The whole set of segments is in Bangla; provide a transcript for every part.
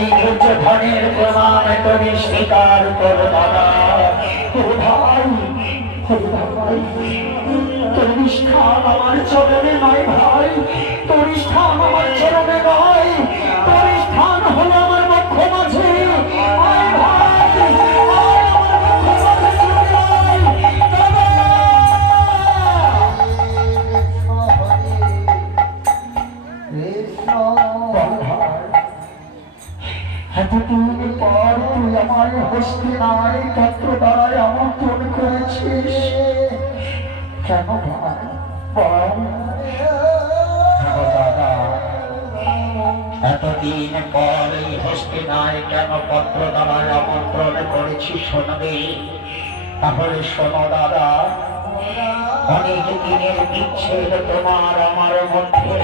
এই দুর্যোধনের প্রমাণ তুমি স্বীকার করো দাদা। ভাই ভাই, তোর স্থান আমার চরণে নয় ভাই, তোর স্থান আমার চরণে নয়, তোর স্থান হলো আমার বক্ষ মাঝে। আয় ভাই, আয় আমার বক্ষ মাঝে চলে আয় দাদা। এতদিন পর তুই আমার হস্তিনায় পত্র দ্বারায় আমন্ত্রণ করেছিস কেন ভাই? দাদা, এতদিন পর এই হস্তিনায় কেন পত্র দ্বারায় আমন্ত্রণ করেছি শোনবে? তাহলে শোনো দাদা, অনেক দিনের বিচ্ছেদ তোমার আমার মধ্যে,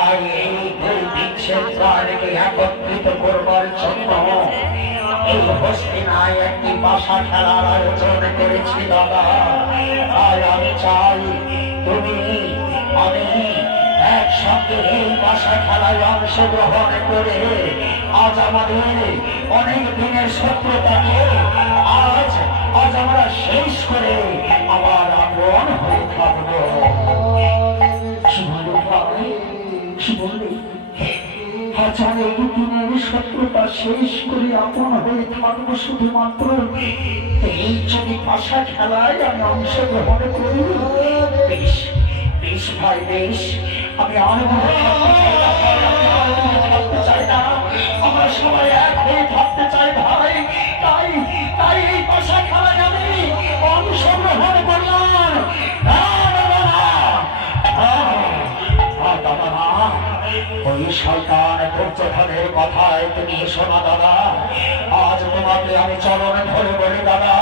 আর এই দুই বিচ্ছেদ প্রাণকে একত্রিত করবার জন্য এই হস্তিনায় একটি বাসা খেলার আয়োজন করেছি দাদা। আর আমি চাই তুমি আমি একসঙ্গে এই বাসা খেলায় অংশগ্রহণ করে আজ আমাদের অনেক দিনের শত্রুতাকে আজ আমরা শেষ করে আবার আপন হয়ে থাকবো। কি বলো ভাই, কি বলি? আজ এই দিনের শত্রুতা শেষ করে আপন হয়ে থাকবো শুধুমাত্র এই যদি ভাষা খেলায় আমি অংশগ্রহণ করি। বেশ বেশ ভাই বেশ, আমি থাকতে চাই না, আমরা সবাই এক হয়ে থাকতে চাই ভাই। তাই তাই এই ভাষা খেলায় আমি অংশগ্রহণ করলাম। ওই শয়তান দুর্যোধনের কথায় তুমি শোনা দাদা, আজ তোমাকে আমি চরণে ধরে বলি দাদা,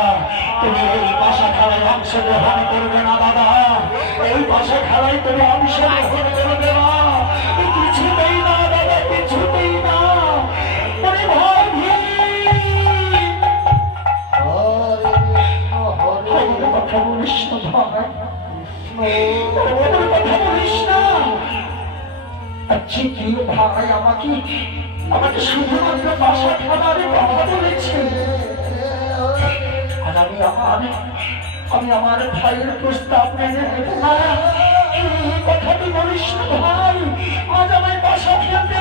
তুমি এই ভাষা খেলায় অংশগ্রহণ করবে না দাদা, এই ভাষা খেলায় তুমি অংশগ্রহণ করবে না, কিছুতেই না দাদা, কিছুতেই না। ওরে ভাই কথা বলিস না ভাই, কথা বলিস না। আচ্ছা কি ভাই, আমাকে শুধুমাত্র ভাষা খেলারে কথা বলেছে, আর আমি আমার ভাইয়ের প্রস্তাব মেনে নেব না। এই কথাটি বলিস না ভাই, আজ আমায় ভাষা খেলতে